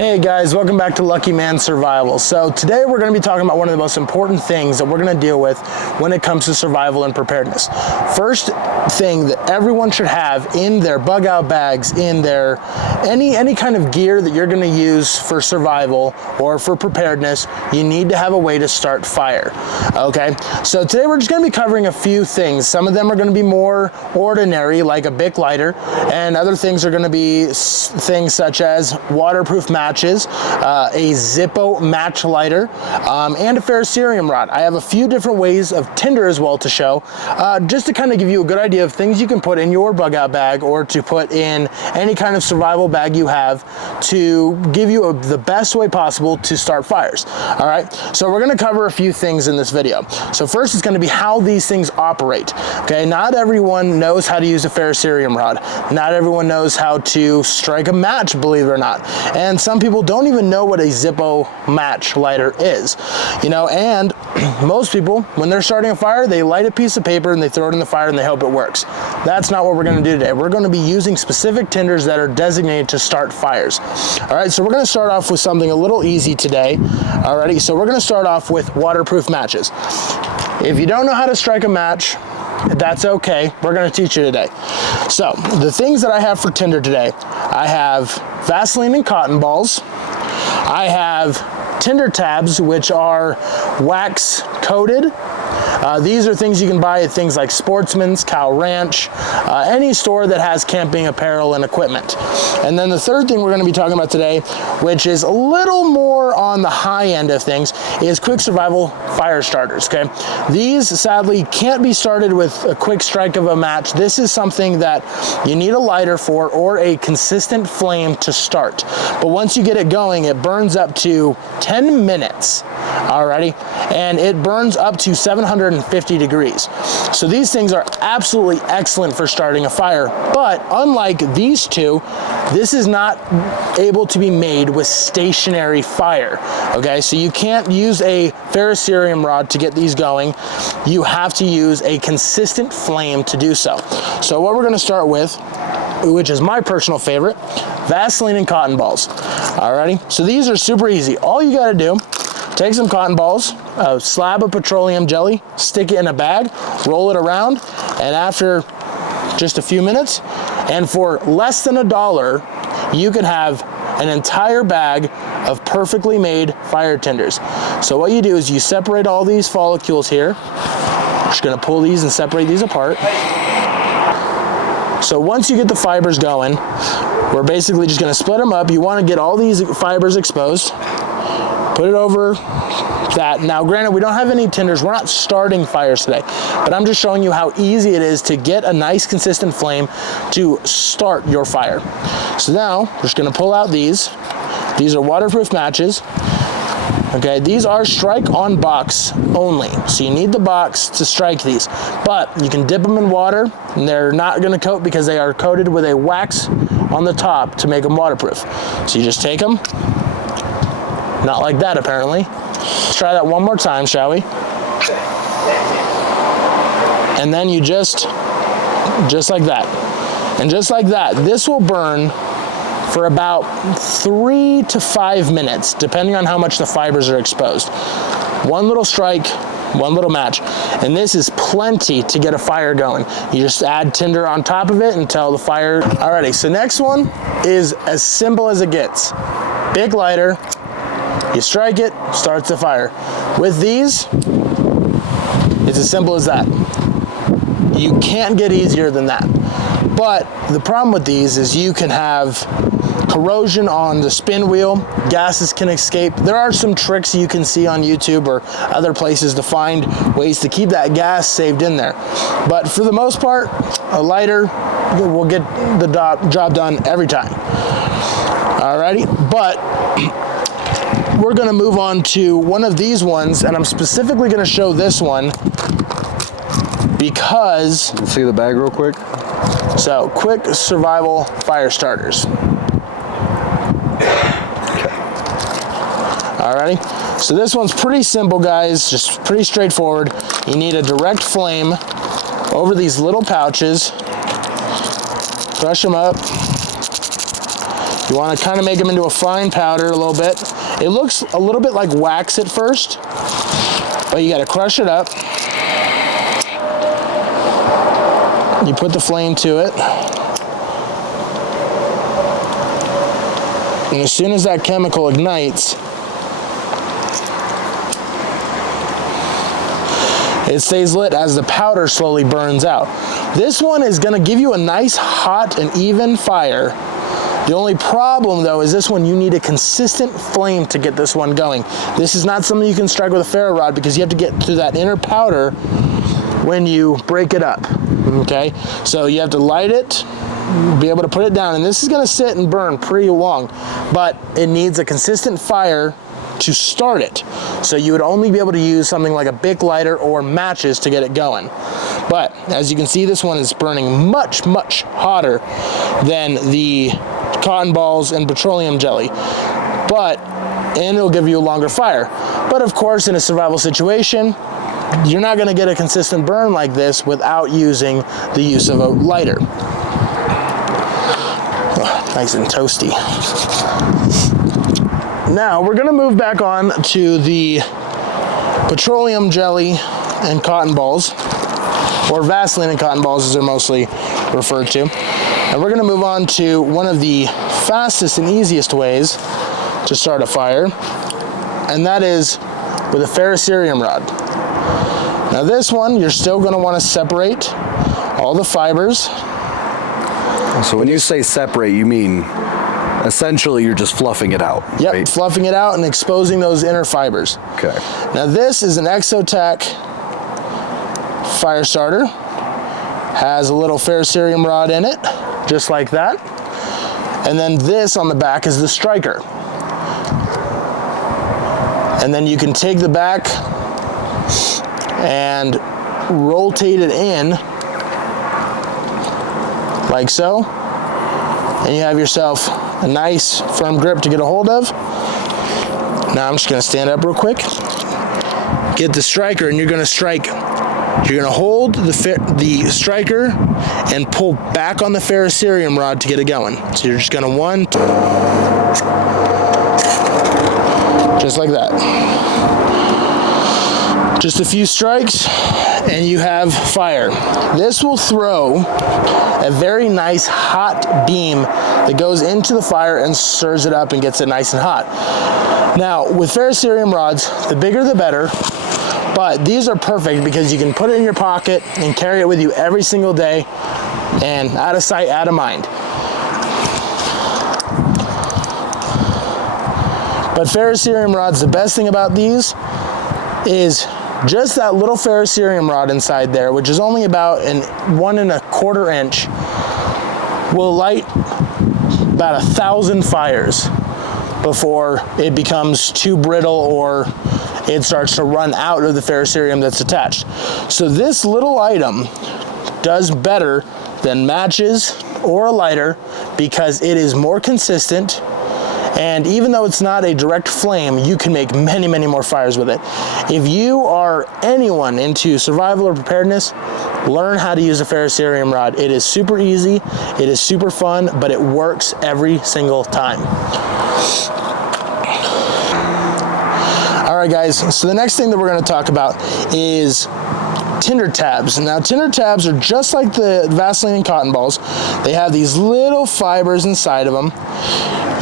Hey guys, welcome back to Lucky Man Survival. So today we're going to be talking about one of the most important things that we're going to deal with when it comes to survival and preparedness. First thing that everyone should have in their bug out bags, in their any kind of gear that you're going to use for survival or for preparedness, you need to have a way to start fire. Okay, so today we're just going to be covering a few things. Some of them are going to be more ordinary, like a Bic lighter, and other things are going to be things such as waterproof matches, a Zippo match lighter, and a ferrocerium rod. I have a few different ways of Tinder as well to show, just to kind of give you a good idea of things you can put in your bug out bag or to put in any kind of survival bag you have to give you the best way possible to start fires. All right, so we're going to cover a few things in this video. So first is going to be how these things operate. Okay, not everyone knows how to use a ferrocerium rod. Not everyone knows how to strike a match, believe it or not. And some people don't even know what a Zippo match lighter is, you know, and most people, when they're starting a fire, they light a piece of paper and they throw it in the fire and they hope it works. That's not what we're going to do today. We're going to be using specific tinders that are designated to start fires. All right, so we're going to start off with something a little easy today. Alrighty, so we're going to start off with waterproof matches. If you don't know how to strike a match, that's okay. We're going to teach you today. So the things that I have for Tinder today, I have Vaseline and cotton balls. I have Tinder tabs, which are wax coated. These are things you can buy at things like Sportsman's, Cow Ranch, any store that has camping apparel and equipment. And then the third thing we're going to be talking about today, which is a little more on the high end of things, is quick survival fire starters. Okay, these sadly can't be started with a quick strike of a match. This is something that you need a lighter for or a consistent flame to start. But once you get it going, it burns up to 10 minutes. Alrighty, and it burns up to 750 degrees. So these things are absolutely excellent for starting a fire, but unlike these two, this is not able to be made with stationary fire. Okay, so you can't use a ferrocerium rod to get these going. You have to use a consistent flame to do so. So what we're going to start with, which is my personal favorite, Vaseline and cotton balls. Alrighty, so these are super easy. All you got to do, take some cotton balls, a slab of petroleum jelly, stick it in a bag, roll it around, and after just a few minutes, and for less than $1, you can have an entire bag of perfectly made fire tinders. So what you do is you separate all these follicles here. Just gonna pull these and separate these apart. So once you get the fibers going, we're basically just gonna split them up. You wanna get all these fibers exposed. Put it over that. Now, granted, we don't have any tinders. We're not starting fires today, but I'm just showing you how easy it is to get a nice consistent flame to start your fire. So now we're just going to pull out these. These are waterproof matches. Okay, these are strike on box only. So you need the box to strike these, but you can dip them in water and they're not going to coat because they are coated with a wax on the top to make them waterproof. So you just take them. Not like that, apparently. Let's try that one more time, shall we? And then you just like that. And just like that, this will burn for about 3 to 5 minutes, depending on how much the fibers are exposed. One little strike, one little match. And this is plenty to get a fire going. You just add tinder on top of it until the fire... Alrighty, so next one is as simple as it gets. Big lighter. You strike it, starts the fire. With these, it's as simple as that. You can't get easier than that. But the problem with these is you can have corrosion on the spin wheel, gases can escape. There are some tricks you can see on YouTube or other places to find ways to keep that gas saved in there. But for the most part, a lighter will get the job done every time. Alrighty, but we're going to move on to one of these ones, and I'm specifically going to show this one because... You can see the bag real quick. So, quick survival fire starters. Alrighty, so this one's pretty simple, guys, just pretty straightforward. You need a direct flame over these little pouches, brush them up, You want to kind of make them into a fine powder a little bit. It looks a little bit like wax at first, but you got to crush it up. You put the flame to it. And as soon as that chemical ignites, it stays lit as the powder slowly burns out. This one is going to give you a nice hot and even fire. The only problem though is this one, you need a consistent flame to get this one going. This is not something you can strike with a ferro rod because you have to get to that inner powder when you break it up, okay? So you have to light it, be able to put it down, and this is going to sit and burn pretty long, but it needs a consistent fire to start it. So you would only be able to use something like a Bic lighter or matches to get it going. But as you can see, this one is burning much, much hotter than the cotton balls and petroleum jelly, and it'll give you a longer fire. But of course, in a survival situation, you're not going to get a consistent burn like this without using the use of a lighter. Oh, nice and toasty. Now we're going to move back on to the petroleum jelly and cotton balls, or Vaseline and cotton balls as they're mostly referred to. And we're going to move on to one of the fastest and easiest ways to start a fire, and that is with a ferrocerium rod. Now this one, you're still going to want to separate all the fibers. So when you say separate, you mean essentially you're just fluffing it out. Yep, right? Fluffing it out and exposing those inner fibers. Okay. Now this is an Exotac fire starter. Has a little ferrocerium rod in it, just like that. And then this on the back is the striker. And then you can take the back and rotate it in like so, and you have yourself a nice firm grip to get a hold of. Now I'm just going to stand up real quick, get the striker, and you're going to strike. You're going to hold the striker and pull back on the ferrocerium rod to get it going. So you're just going to just like that. Just a few strikes and you have fire. This will throw a very nice hot beam that goes into the fire and stirs it up and gets it nice and hot. Now with ferrocerium rods, the bigger the better, but these are perfect because you can put it in your pocket and carry it with you every single day, and out of sight, out of mind. But ferrocerium rods, the best thing about these is just that little ferrocerium rod inside there, which is only about 1 1/4 inch, will light about 1,000 fires before it becomes too brittle or it starts to run out of the ferrocerium that's attached. So this little item does better than matches or a lighter because it is more consistent, and even though it's not a direct flame, you can make many, many more fires with it. If you are anyone into survival or preparedness, learn how to use a ferrocerium rod. It is super easy, it is super fun, but it works every single time. All right, guys, so the next thing that we're going to talk about is Tinder tabs. Now, Tinder tabs are just like the Vaseline and cotton balls. They have these little fibers inside of them.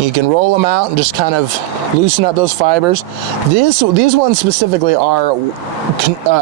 You can roll them out and just kind of loosen up those fibers. These ones specifically are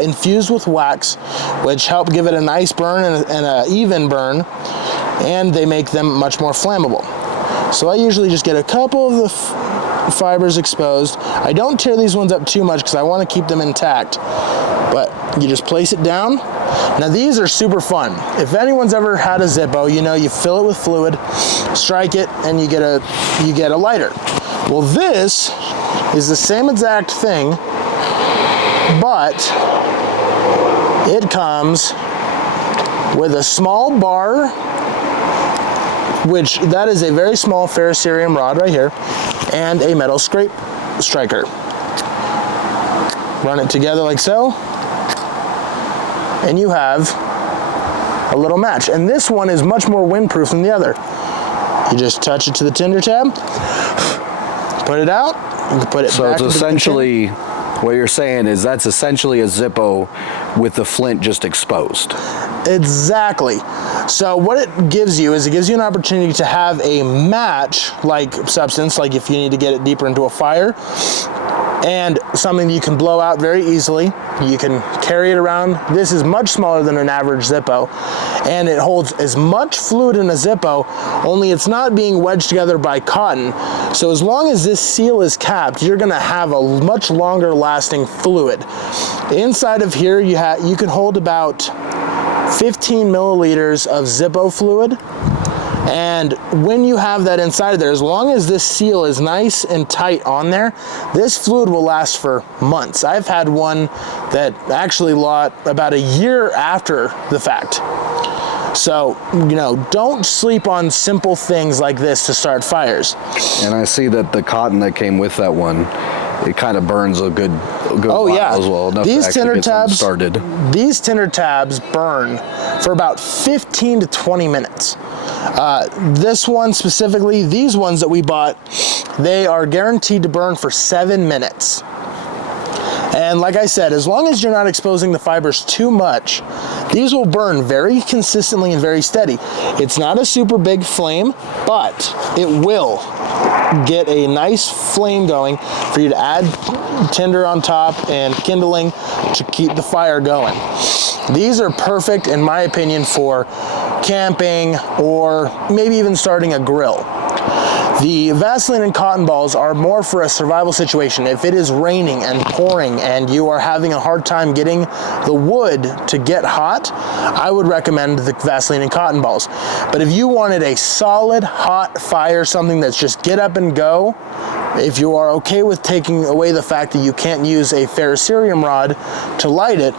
infused with wax, which help give it a nice burn and an even burn, and they make them much more flammable. So I usually just get a couple of the fibers exposed. I don't tear these ones up too much because I want to keep them intact, but you just place it down. Now these are super fun. If anyone's ever had a Zippo, you know you fill it with fluid, strike it, and you get a lighter. Well, this is the same exact thing, but it comes with a small bar, which that is a very small ferrocerium rod right here, and a metal scrape striker. Run it together like so, and you have a little match. And this one is much more windproof than the other. You just touch it to the Tinder tab, put it out, you can put it back. So it's essentially, what you're saying is that's essentially a Zippo with the flint just exposed. Exactly. So what it gives you is it gives you an opportunity to have a match-like substance, like if you need to get it deeper into a fire, and something that you can blow out very easily. You can carry it around. This is much smaller than an average Zippo, and it holds as much fluid in a Zippo, only it's not being wedged together by cotton. So as long as this seal is capped, you're gonna have a much longer lasting fluid. Inside of here, you can hold about 15 milliliters of Zippo fluid. And when you have that inside of there, as long as this seal is nice and tight on there, this fluid will last for months. I've had one that actually lasted about a year after the fact. So, you know, don't sleep on simple things like this to start fires. And I see that the cotton that came with that one, it kind of burns a good while as well. These Tinder tabs burn for about 15 to 20 minutes. This one specifically, these ones that we bought, they are guaranteed to burn for 7 minutes. And like I said, as long as you're not exposing the fibers too much, these will burn very consistently and very steady. It's not a super big flame, but it will get a nice flame going for you to add tinder on top and kindling to keep the fire going. These are perfect, in my opinion, for camping or maybe even starting a grill. The Vaseline and cotton balls are more for a survival situation. If it is raining and pouring and you are having a hard time getting the wood to get hot, I would recommend the Vaseline and cotton balls. But if you wanted a solid hot fire, something that's just get up and go, if you are okay with taking away the fact that you can't use a ferrocerium rod to light it,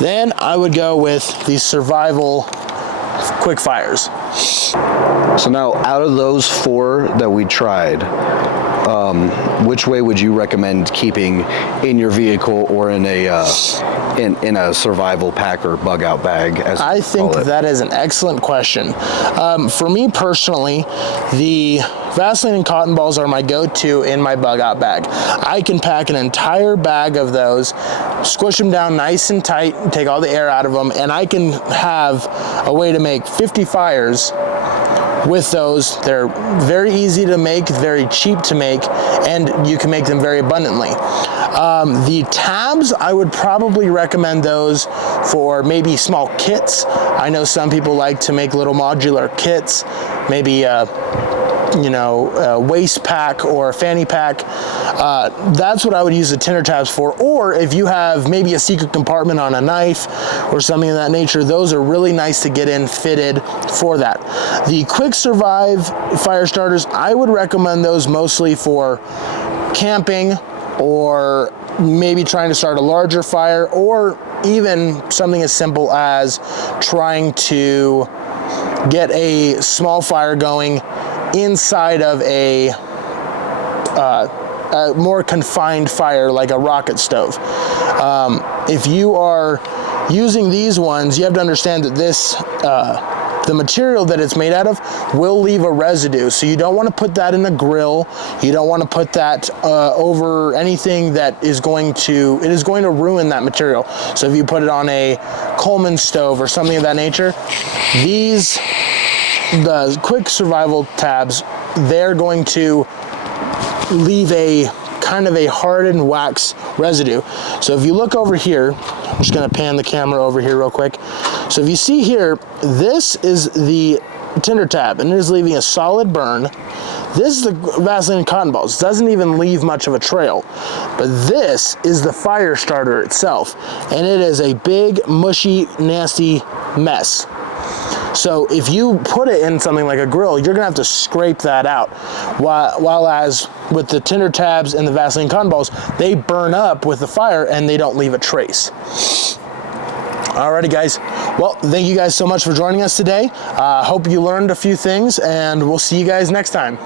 then I would go with these survival quick fires. So now, out of those 4 that we tried, which way would you recommend keeping in your vehicle or in a survival pack or bug out bag? As I think that is an excellent question. For me personally, the Vaseline and cotton balls are my go-to in my bug out bag. I can pack an entire bag of those, squish them down nice and tight, take all the air out of them, and I can have a way to make 50 fires with those. They're very easy to make, very cheap to make, and you can make them very abundantly. The tabs, I would probably recommend those for maybe small kits. I know some people like to make little modular kits, maybe a waist pack or a fanny pack. That's what I would use the Tinder tabs for. Or if you have maybe a secret compartment on a knife or something of that nature, those are really nice to get in fitted for that. The Quick Survive fire starters, I would recommend those mostly for camping or maybe trying to start a larger fire, or even something as simple as trying to get a small fire going inside of a more confined fire like a rocket stove. If you are using these ones, you have to understand that this the material that it's made out of will leave a residue, so you don't want to put that in a grill. You don't want to put that over anything that is going to ruin that material. So if you put it on a Coleman stove or something of that nature, the Quick Survival tabs, they're going to leave a kind of a hardened wax residue. So if you look over here, I'm just going to pan the camera over here real quick. So if you see here, this is the Tinder tab, and it is leaving a solid burn. This is the Vaseline cotton balls. It doesn't even leave much of a trail. But this is the fire starter itself, and it is a big, mushy, nasty mess. So if you put it in something like a grill, you're gonna have to scrape that out. While as with the Tinder tabs and the Vaseline cotton balls, they burn up with the fire and they don't leave a trace. Alrighty guys, well, thank you guys so much for joining us today. Hope you learned a few things, and we'll see you guys next time.